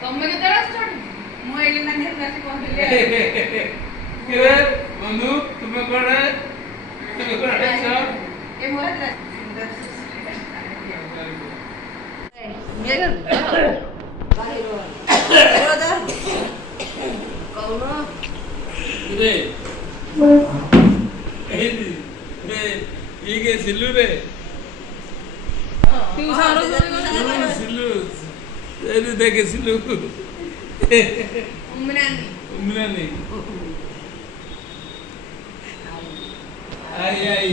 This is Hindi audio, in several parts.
ତମେ କେତେବେଳେ ଆସିଛ? ମୁଁ ଏଇଠି ମାନେ ଆସି ପହଞ୍ଚିଲି। କିରେ ବନ୍ଧୁ ତୁମେ କୁଆଡେ ଆସିଛ? ଏ ମୋର रे ये सिल्लू रे सिल्लू देखे सिल्लू उमरानी आई आई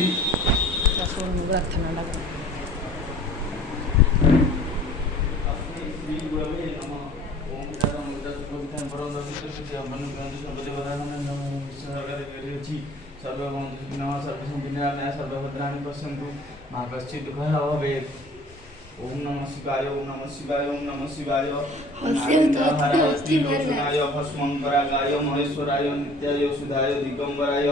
ओम नमः शिवाय ओम नमः शिवाय ओम नमः शिवाय लोचनाय भस्मंकरागाय महेश्वराय नित्याय सुधाय दिगंबराय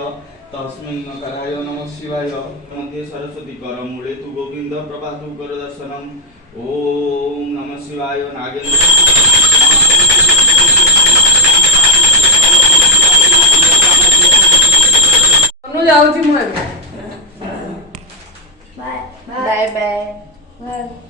तस्मै नकाराय नमः शिवाय मध्ये सरस्वती कर मूले तु गोविंद प्रभातु कर दर्शनम ओम नमः शिवाय नागेन्द्र जाऊँ बाय बाय बाय।